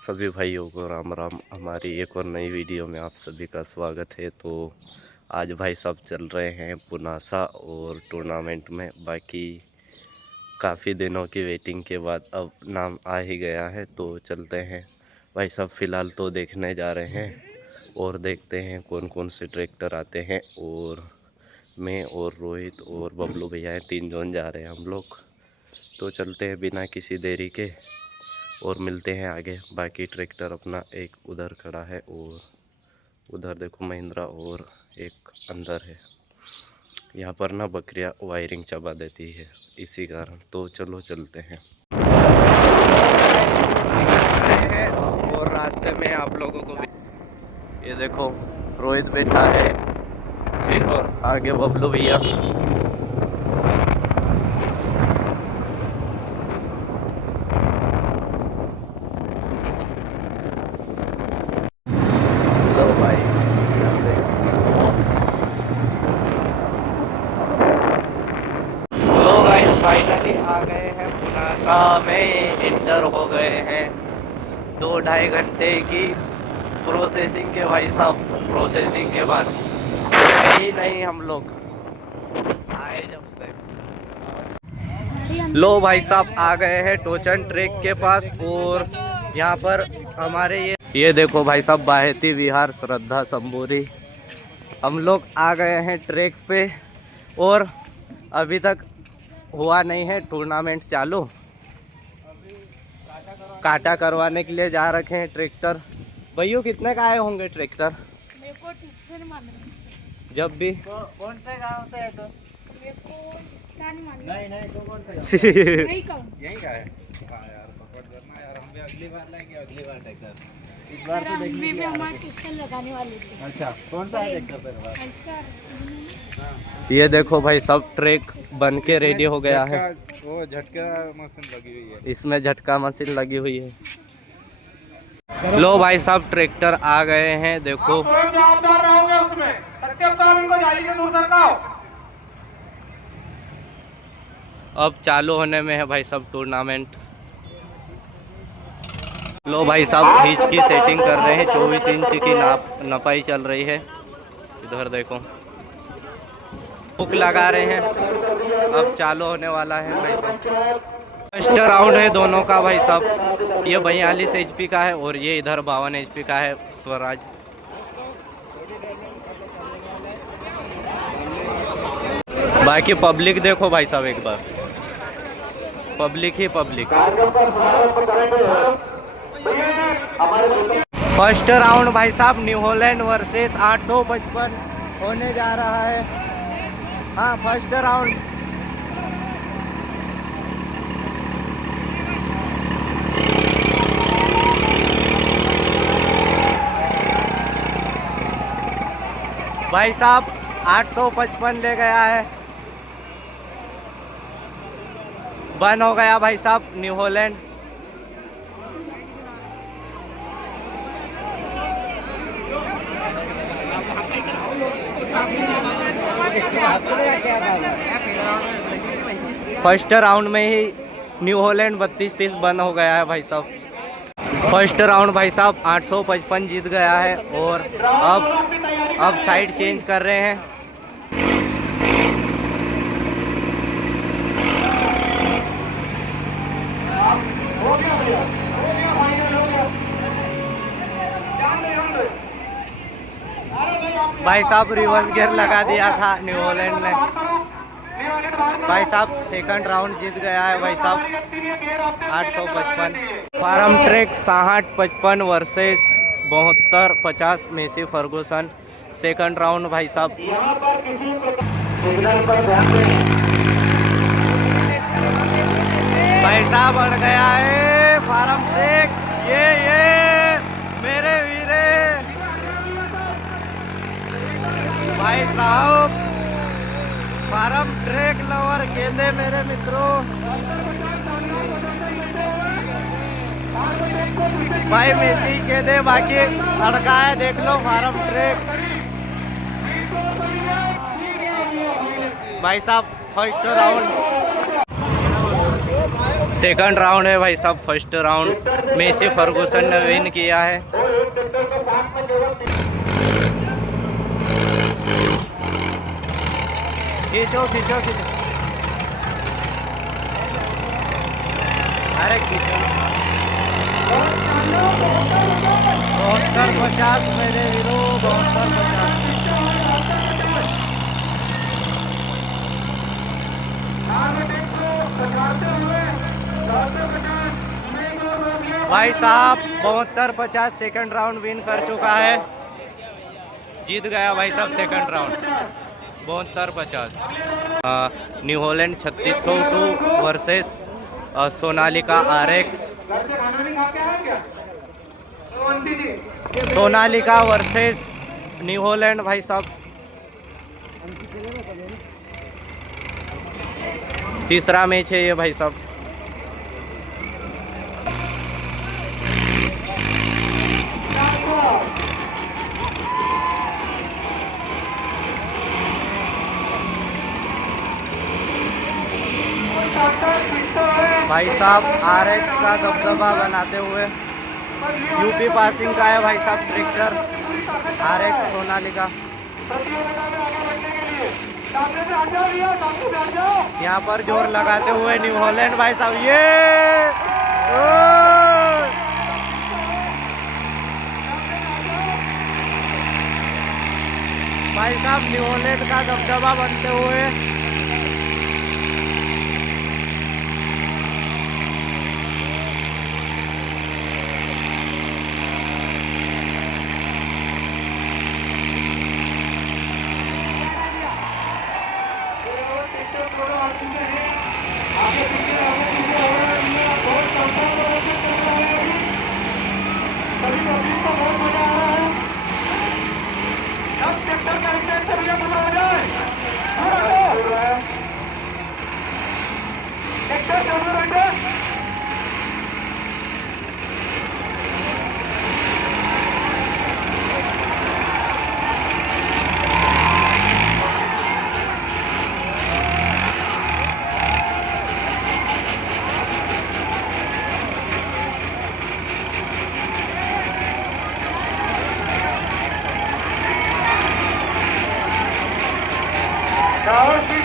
सभी भाइयों को राम राम। हमारी एक और नई वीडियो में आप सभी का स्वागत है। तो आज भाई साहब चल रहे हैं पुनासा और टूर्नामेंट में। बाकी काफ़ी दिनों की वेटिंग के बाद अब नाम आ ही गया है, तो चलते हैं भाई साहब। फ़िलहाल तो देखने जा रहे हैं और देखते हैं कौन कौन से ट्रैक्टर आते हैं। और मैं और रोहित और बबलू भैया हैं, 3 जन जा रहे हैं हम लोग। तो चलते हैं बिना किसी देरी के और मिलते हैं आगे। बाकी ट्रैक्टर अपना एक उधर खड़ा है और उधर देखो महिंद्रा और एक अंदर है। यहाँ पर ना बकरियाँ वायरिंग चबा देती है इसी कारण। तो चलो चलते हैं। और रास्ते में आप लोगों को भी ये देखो रोहित बैठा है, फिर और आगे बबलू भैया। फाइनली आ गए हैं पुनासा में, इंटर हो गए हैं। 2-2.5 घंटे की प्रोसेसिंग के भाई साहब, प्रोसेसिंग के बाद ही नहीं हम लोग आए जब से। लो भाई साहब आ गए हैं टोचन ट्रैक के पास। और यहाँ पर हमारे ये देखो भाई साहब बाहेती विहार श्रद्धा संबूरी। हम लोग आ गए हैं ट्रैक पे और अभी तक हुआ नहीं है टूर्नामेंट चालू। काटा करवाने के लिए जा रखे हैं ट्रैक्टर। भैया कितने का आए होंगे ट्रैक्टर? मेरे को ठीक से नहीं मालूम। जब भी कौन से गांव से है तो? मेरे को क्या नहीं मालूम। नहीं तो कौन सा यही कहूँ। यही का है। हाँ यार सपोर्ट करना यार, हम भी अगली बार लाएंगे, अगली बार ट्रैक्टर। इस बार तो देखने भी हमारे ट्रैक्टर लगाने वाले थे। अच्छा कौन सा है ट्रैक्टर तेरे पास? ऐसा ये देखो भाई सब ट्रैक बन के रेडी हो गया है। वो झटका मशीन लगी हुई है, इसमें झटका मशीन लगी हुई है। लो भाई साहब ट्रैक्टर आ गए हैं, देखो। जवाबदार रहोगे उसमें, कच्चे काम इनको जाली से दूर सरकाओ। अब चालू होने में है भाई साहब टूर्नामेंट। लो भाई साहब खींच की सेटिंग कर रहे हैं। 24 इंच की नपाई चल रही है। इधर देखो हुक लगा रहे हैं। अब चालू होने वाला है भाई साहब। फर्स्ट राउंड है दोनों का भाई साहब। ये 42 HP का है और ये इधर 52 HP का है स्वराज। बाकी पब्लिक देखो भाई साहब, एक बार पब्लिक ही पब्लिक। फर्स्ट राउंड भाई साहब न्यू हॉलैंड वर्सेस 855 होने जा रहा है। हाँ फर्स्ट राउंड। भाई साहब 855 ले गया है। बंद हो गया भाई साहब न्यू हॉलैंड। फर्स्ट राउंड में ही न्यू हॉलैंड 32-30 बंद हो गया है भाई साहब। फर्स्ट राउंड भाई साहब 855 जीत गया है। और अब साइड चेंज कर रहे हैं। भाई साहब रिवर्स गियर लगा दिया था न्यू हॉलैंड ने। भाई साहब सेकंड राउंड जीत गया है भाई साहब 855। Farmtrac 6055 versus 7250 Massey Ferguson. Second round भाई साहब। भाई साहब बढ़ गया है फार्म ट्रैक। ये मेरे वीरे भाई साहब फार्म ट्रैक लवर गेंदे मेरे मित्रों। भाई मेसी गेंदे बाकी अड़का है, देख लो फार्म ट्रैक। भाई साहब फर्स्ट राउंड, सेकंड राउंड है भाई साहब। फर्स्ट राउंड मेसी फर्गूसन ने विन किया है। खींचो खींचो खींचो, अरे खींचो। 72-50 मेरे हीरो, 72-50। भाई साहब 72-50 सेकंड राउंड विन कर चुका है, जीत गया भाई साहब second round 72-50। New Holland 3602 versus Sonalika RX। Sonalika versus new Holland भाई साहब। तीसरा मैच है ये भाई साहब। भाई साहब RX का दबदबा बनाते हुए यूपी पासिंग का है भाई साहब ट्रैक्टर RX सोनालिका। यहाँ पर जोर लगाते हुए न्यू हॉलैंड भाई साहब। ये भाई साहब न्यू हॉलैंड का दबदबा बनते हुए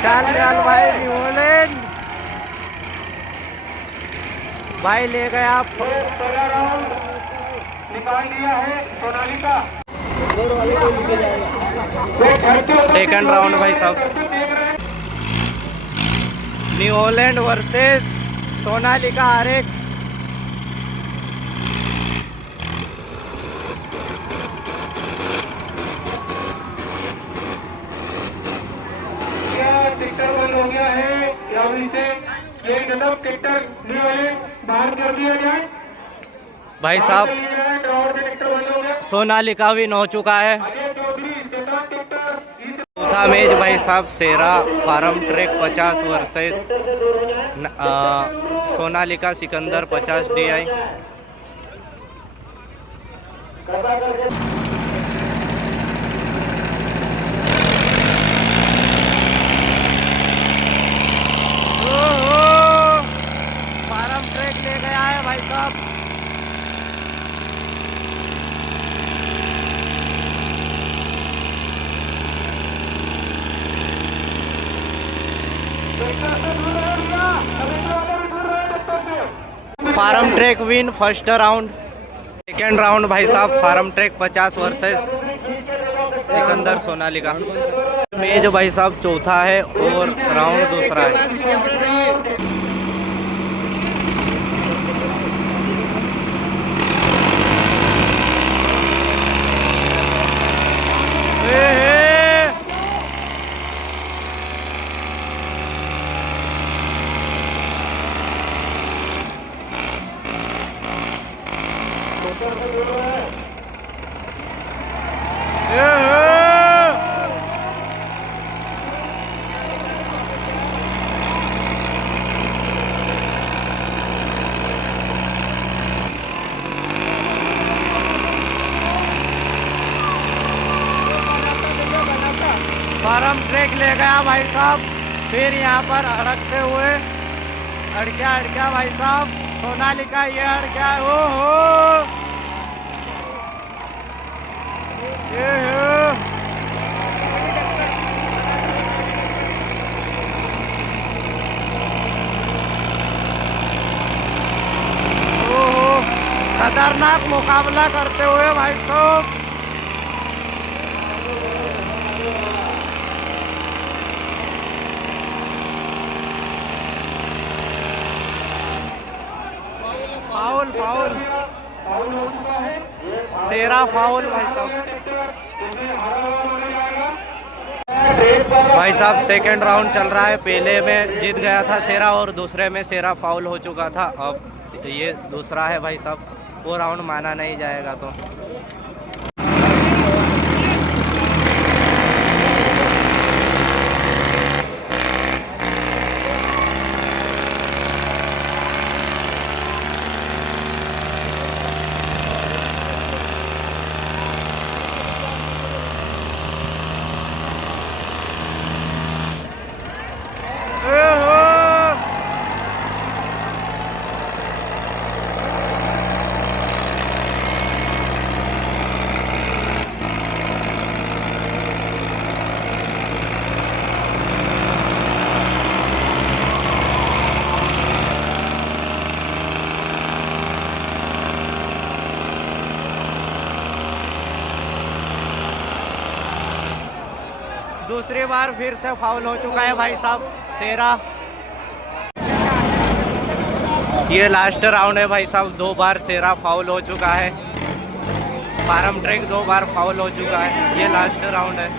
चल चल भाई न्यू हॉलैंड भाई ले गया। निकाल लिया है सोनालिका। सेकंड राउंड भाई साहब, new Holland versus Sonalika RX। Tractor बंद हो गया है, या इसे ये कदम ट्रैक्टर न्यू हॉलैंड बाहर कर दिया जाए भाई साहब। ट्रैक्टर बंद हो गया। सोनालिका विन हो चुका है। चौथा मैच भाई साहब सेरा Farmtrac 50 versus Sonalika Sikander 50 DI। Farmtrac ले गया है भाई साहब। Farmtrac win first round. Second round भाई साहब Farmtrac 50 versus Sikander Sonalika. Match भाई साहब चौथा है और राउंड दूसरा है। ले गया भाई साहब, फिर यहाँ पर अड़कते हुए अड़किया भाई साहब, सोनालिका ये अड़किया, ओहो ये ओहो खतरनाक मुकाबला करते हुए भाई साहब। फाउल फाउल सेरा फाउल भाई साहब। भाई साहब सेकंड राउंड चल रहा है, पहले में जीत गया था सेरा और दूसरे में सेरा फाउल हो चुका था, अब ये दूसरा है भाई साहब, वो राउंड माना नहीं जाएगा। तो दूसरी बार फिर से फाउल हो चुका है भाई साहब सेरा। ये लास्ट राउंड है भाई साहब, 2 बार सेरा फाउल हो चुका है, फार्म ट्रैक 2 बार फाउल हो चुका है, ये लास्ट राउंड है।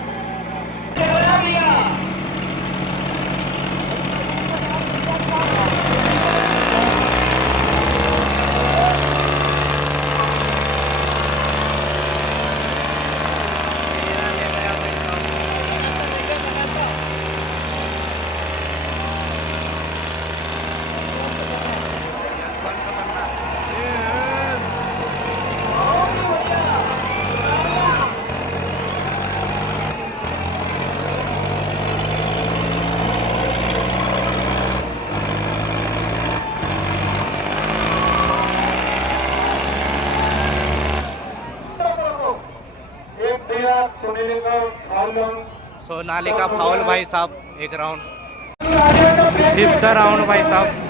सोनालिका फाउल भाई साहब, एक राउंड, 5th राउंड भाई साहब।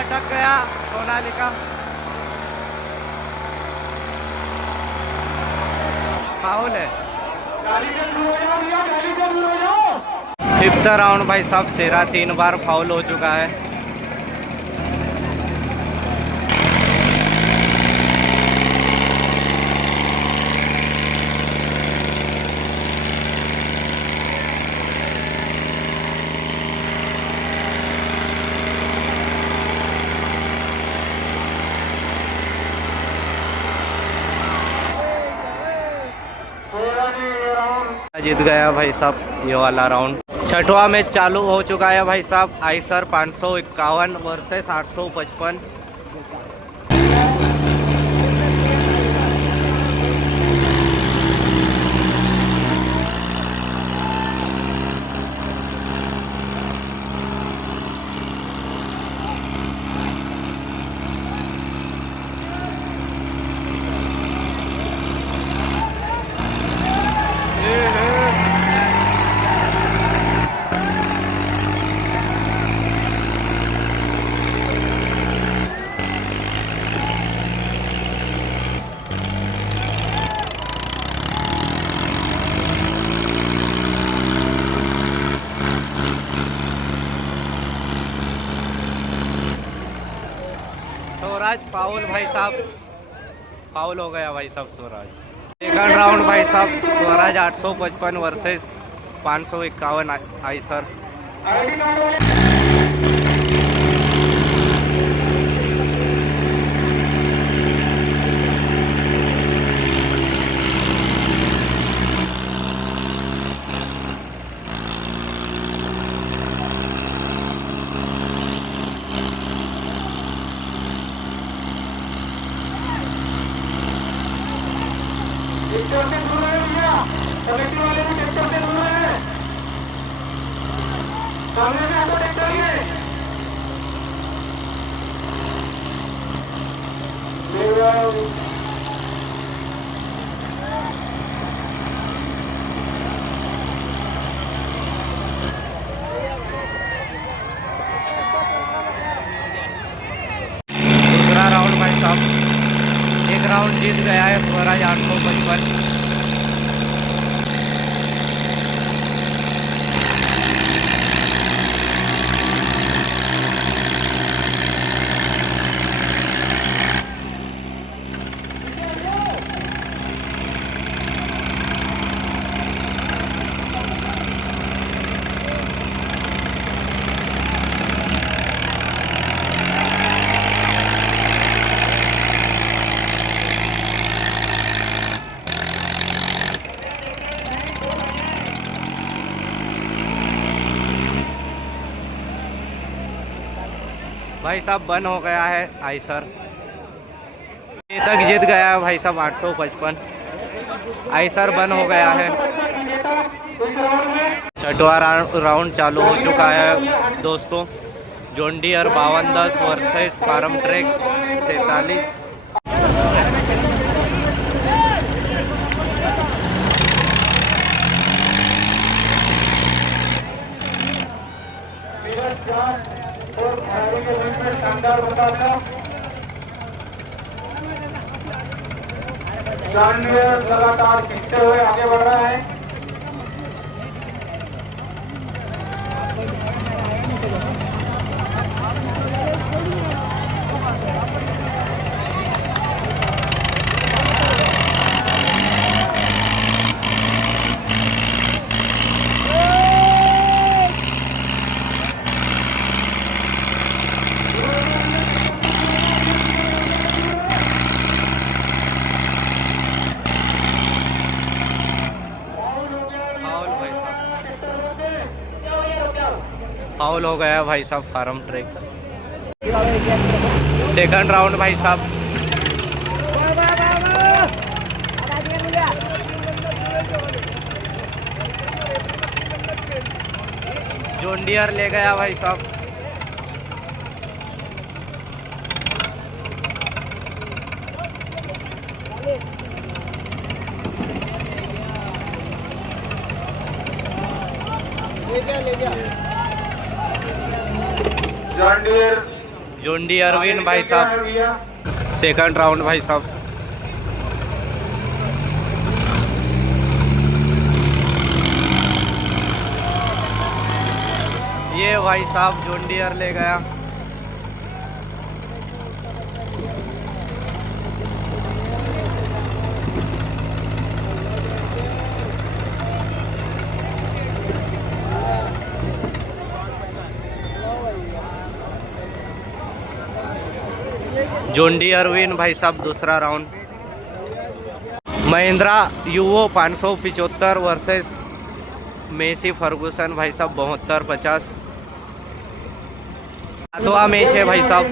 अटक गया सोनालिका, फाउल है। 5th राउंड भाई साहब सेरा 3 बार फाउल हो चुका है। जीत गया भाई साहब ये वाला राउंड। 6वां मैच चालू हो चुका है भाई साहब, आइसर 551 वर्सेस 855। स्वराज फाउल भाई साहब, फाउल हो गया भाई साहब स्वराज। सेकंड राउंड भाई साहब स्वराज 855 वर्सेस 551 आइसर। ट्रैक्टर से दूर है भैया, कमेटी वाले भी ट्रैक्टर से दूर है। सामने में आपको ट्रैक्टर है। दूसरा राउंड भाई साहब, एक राउंड जीत गया है स्वराज 855। भाई साहब बंद हो गया है आइसर। ये तक जीत गया है भाई साहब 855। आइसर बंद हो गया है। छठवां राउंड चालू हो चुका है दोस्तों। John Deere 5210 versus Farmtrac 47। और खिलाड़ी के बीच में शानदार मुकाबला। जॉन डियर लगातार खींचते हुए आगे बढ़ रहा है। फाउल हो गया भाई साहब फार्म ट्रैक। सेकंड राउंड भाई साहब। जॉन डियर ले गया भाई साहब। जॉन डियर विन भाई साहब। सेकंड राउंड भाई साहब। ये भाई साहब जॉन डियर ले गया। जॉन डियर विन भाई साहब दूसरा round. Mahindra यूओ 575 versus Messi Ferguson भाई साहब 7250। सातवां मैच है भाई साहब।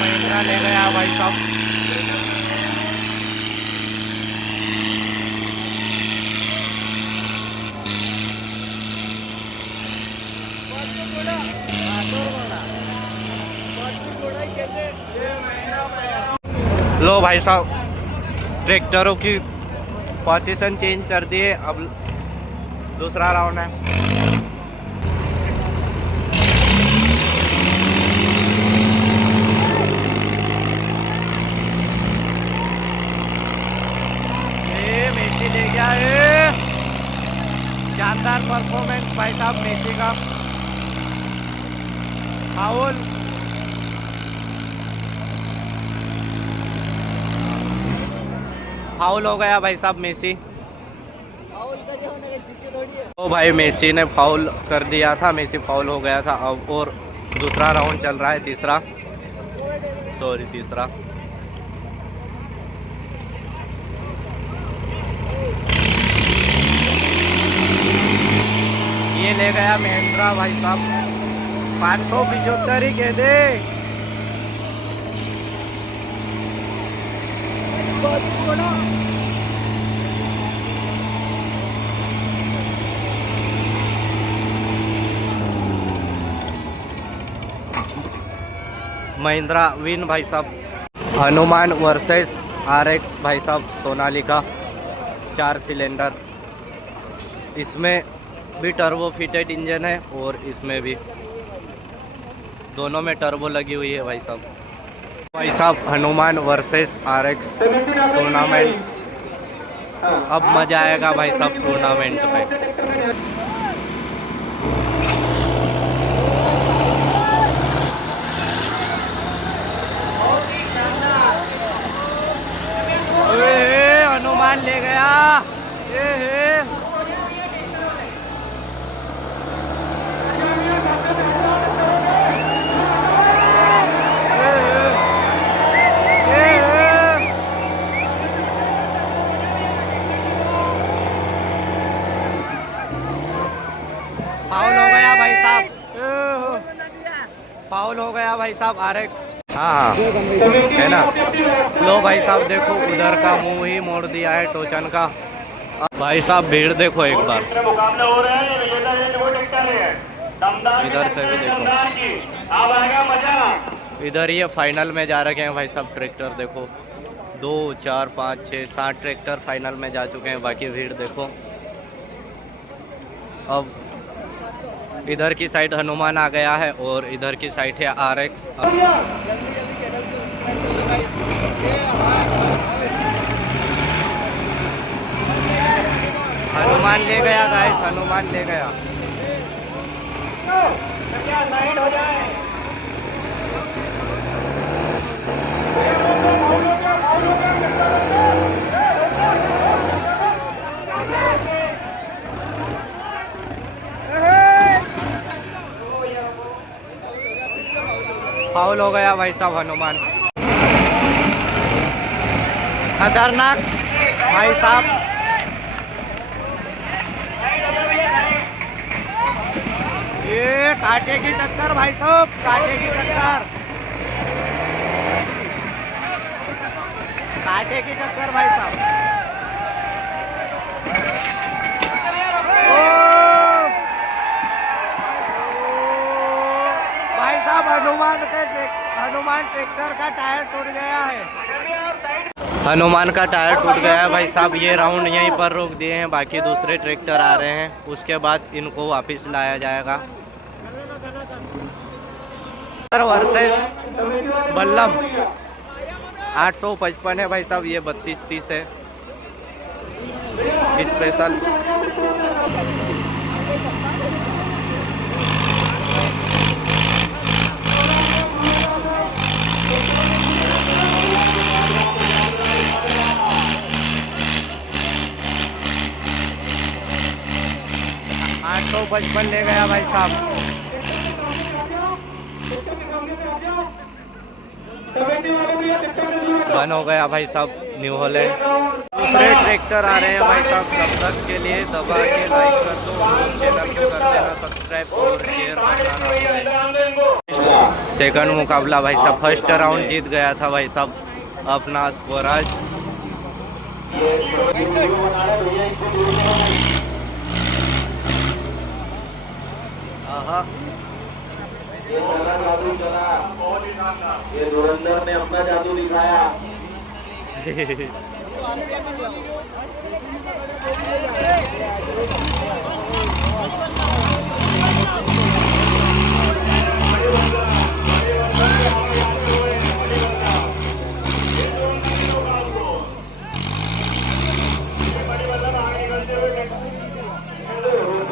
महिंद्रा ले गया भाई साहब। लो भाई साहब ट्रैक्टरों की पोजीशन चेंज कर दिए। अब दूसरा राउंड है। ये मेसी ले गया है। परफॉर्मेंस भाई साहब मेसी का। फाउल, फाउल हो गया भाई साहब मेसी। तो भाई मेसी ने फाउल कर दिया था, मेसी फाउल हो गया था। अब और दूसरा राउंड चल रहा है, तीसरा। ये ले गया महेंद्रा भाई साहब, 575 ही कह दे। महिंद्रा विन भाई साहब। हनुमान वर्सेस RX भाई साहब, सोनालिका 4 सिलेंडर। इसमें भी टर्बो फिटेड इंजन है और इसमें भी, दोनों में टर्बो लगी हुई है भाई साहब। भाई साहब हनुमान वर्सेस RX टूर्नामेंट। अब मजा आएगा भाई साहब टूर्नामेंट में। हनुमान ले गया। फाउल हो गया भाई साहब, फाउल हो गया भाई साहब RX। हाँ है ना। लो भाई साहब देखो, उधर का मुंह ही मोड़ दिया है टोचन का। भाई साहब भीड़ देखो एक बार, इधर से भी देखो। इधर ये फाइनल में जा रखे हैं भाई साहब ट्रैक्टर। देखो 2 4 5 6 7 ट्रैक्टर फाइनल में जा चुके हैं। बाकी भीड़ देखो। अब इधर की साइड हनुमान आ गया है और इधर की साइड है RX। हनुमान ले गया गाइस, हनुमान ले गया। फाउल हो गया भाई साहब हनुमान। खतरनाक भाई साहब। ये कांटे की टक्कर भाई साहब, कांटे की टक्कर, कांटे की टक्कर भाई साहब। भाई साहब हनुमान ट्रैक्टर का टायर टूट गया है। हनुमान का टायर टूट गया है भाई साहब। ये राउंड यहीं पर रोक दिए हैं, बाकी दूसरे ट्रैक्टर आ रहे हैं, उसके बाद इनको वापस लाया जाएगा। वर्सेस बल्लम 855 है भाई साहब। ये 32-30 है स्पेशल। तो 55 ले गया भाई साहब। बन हो गया भाई साहब न्यू हॉलैंड। दूसरे ट्रैक्टर आ रहे हैं भाई साहब। तब तक के लिए दबा के लाइक कर दो, चैनल को कर देना सब्सक्राइब और शेयर करना। सेकंड मुकाबला भाई साहब, फर्स्ट राउंड जीत गया था भाई साहब अपना स्वराज। ये धुरंधर ने अपना जादू दिखाया।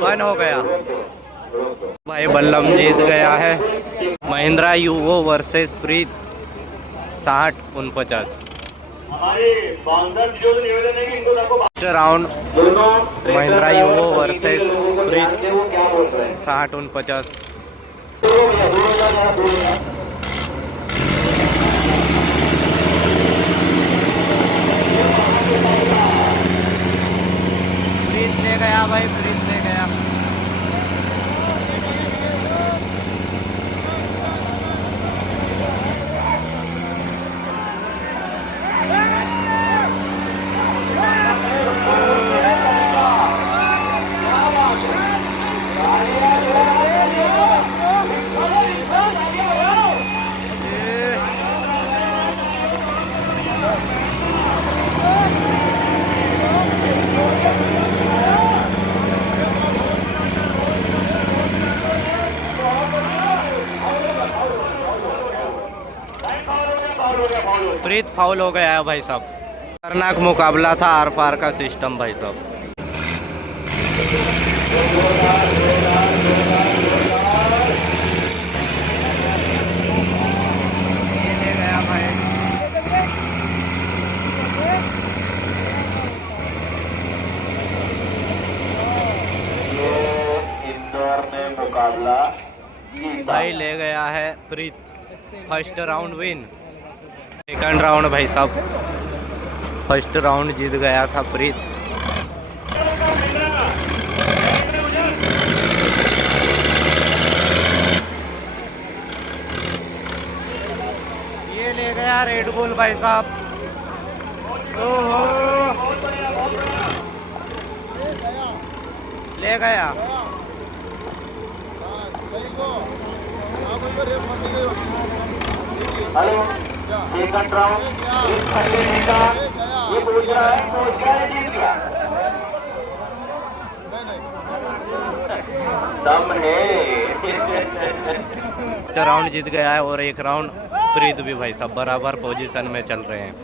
बन हो गया। भाई बल्लम जीत गया है। महिंद्रा यूवो वर्सेस प्रीत 60-49। राउंड महिंद्रा यूवो वर्सेस प्रीत 60-49। प्रीत ले गया भाई, प्रीत ले गया। प्रीत फाउल हो गया है भाई साहब। खतरनाक मुकाबला था, आर पार का सिस्टम भाई साहब। ये ले गया भाई। इंदौर में मुकाबला भाई ले गया है Preet. First round win. Second round भाई साहब, फर्स्ट राउंड जीत गया था प्रीत। ये ले गया रेड बुल भाई साहब। ओहो, ले गया। हेलो, सेकंड राउंड ये पूछ रहा है, जीत गया। दम है। राउंड जीत गया है और एक राउंड प्रीत भी भाई साहब। बराबर पोजीशन में चल रहे हैं।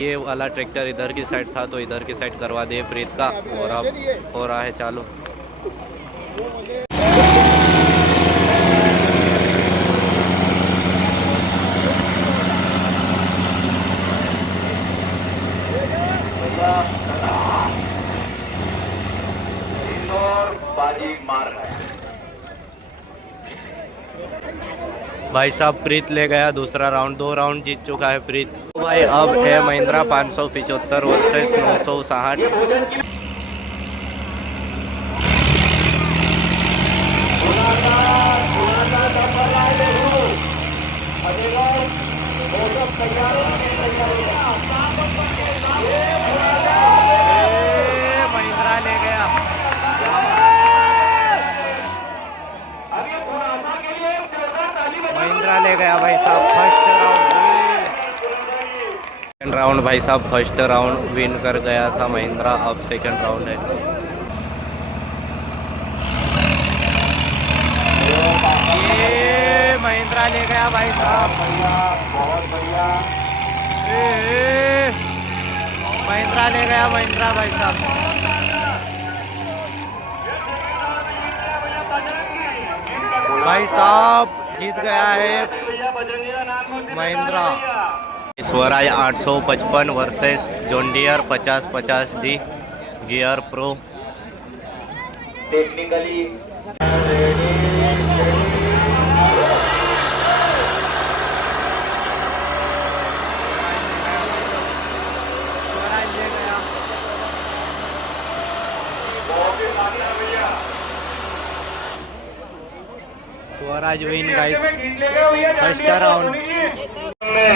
ये वाला ट्रैक्टर इधर की साइड था तो इधर की साइड करवा दिए प्रीत का, और अब हो रहा है चालू। बाजी मार रहा है भाई साहब। प्रीत ले गया दूसरा राउंड। 2 राउंड जीत चुका है प्रीत। तो भाई अब है महिंद्रा 575 वर्सेस 960। महिंद्रा ले गया। महिंद्रा ले गया भाई साहब फर्स्ट राउंड। सेकंड राउंड भाई साहब, फर्स्ट राउंड विन कर गया था महिंद्रा। अब सेकंड राउंड है। ये महिंद्रा ले गया भाई साहब। महिंद्रा ले गया, महिंद्रा भाई साहब। भाई साहब जीत गया है Mahindra. Swaraj 855 versus John Deere 5050D gear pro. Technically Swaraj ले गया। Swaraj win guys first round.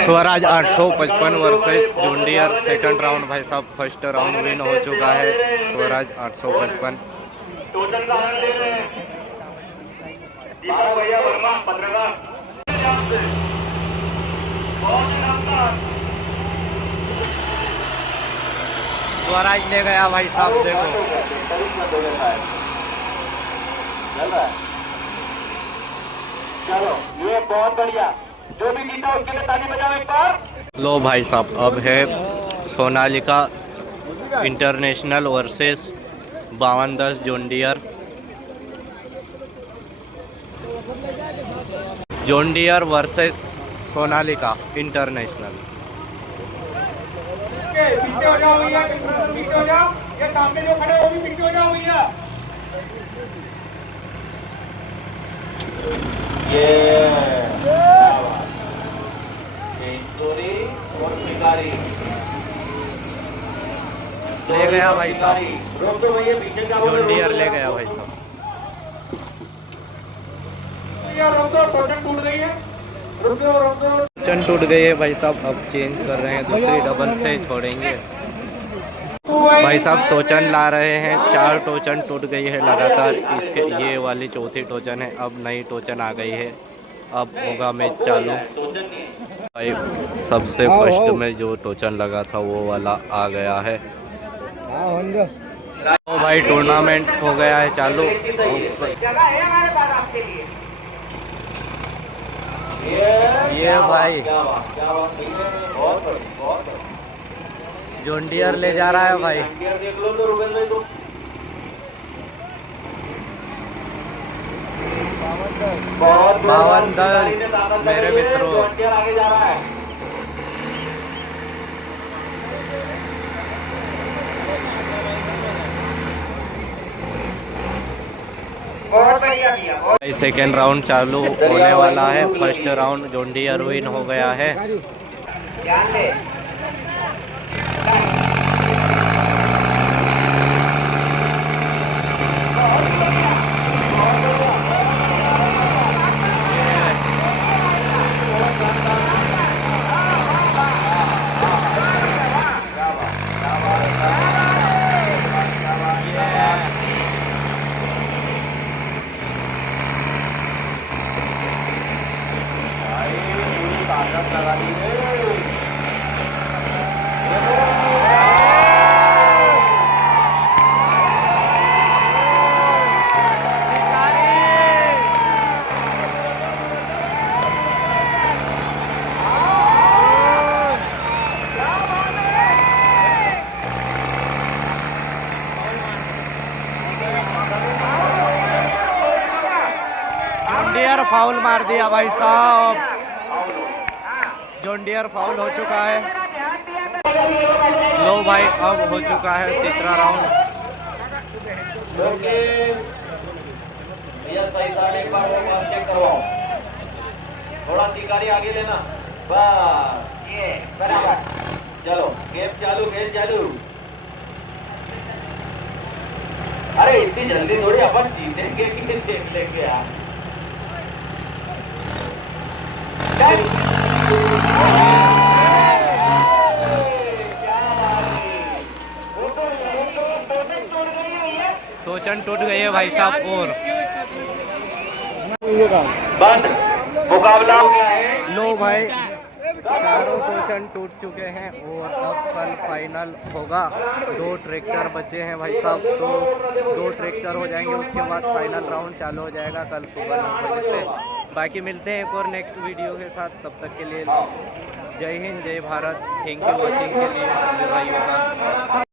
Swaraj 855 versus John Deere second round भाई साहब। फर्स्ट राउंड विन हो चुका है स्वराज 855। टोटल का आनंद ले रहे हैं दीपक भैया वर्मा पत्रकार। स्वराज ले गया भाई साहब। देखो चलो ये बहुत बढ़िया। जो भी जीता उसके लिए ताली बजाओ एक बार। लो भाई साहब, अब है Sonalika international versus 5210 John Deere. John Deere versus Sonalika international. पीछे हो जाओ भैया, पीछे हो जाओ, ये सामने जो खड़े वो भी पीछे हो जाओ भैया। ले गया भाई साहब, रोक दो भैया, पीछे जाओ जॉन डियर ले गया भाई साहब। भैया, रोक दो, टोटल टूट गई है, रुक दो, रोक दो। टोचन टूट गई है भाई साहब, अब चेंज कर रहे हैं, दूसरी डबल से छोड़ेंगे भाई साहब। टोचन ला रहे हैं, 4 टोचन टूट गई है लगातार, इसके ये वाली चौथी टोचन है। अब नई टोचन आ गई है, अब होगा मैच चालू भाई। सबसे फर्स्ट में जो टोचन लगा था वो वाला आ गया है। तो भाई टूर्नामेंट हो गया है चालू। ये भाई जॉन डियर ले जा रहा है भाई। बावन दस मेरे मित्रों। भाई सेकेंड राउंड चालू होने वाला है। First round John Deere win हो गया है। जॉन डियर फाउल मार दिया भाई साहब, जॉन डियर फाउल हो चुका है। लो भाई, अब हो चुका है तीसरा राउंड। थोड़ा शिकारी आगे लेना, बस ये बराबर। चलो गेम चालू, गेम चालू। अरे इतनी जल्दी थोड़ी अपन जीतेंगे कि देख लेंगे यार। टोचन टूट गई है भाई साहब और बंद मुकाबला हो गया है। लो भाई, चारों टोचन टूट चुके हैं और अब कल फाइनल होगा। 2 ट्रैक्टर बचे हैं भाई साहब, तो 2 ट्रैक्टर हो जाएंगे, उसके बाद फाइनल राउंड चालू हो जाएगा कल सुबह 9 बजे से। बाकी मिलते हैं एक और नेक्स्ट वीडियो के साथ, तब तक के लिए जय हिंद जय भारत। थैंक यू वॉचिंग के लिए सभी भाइयों का।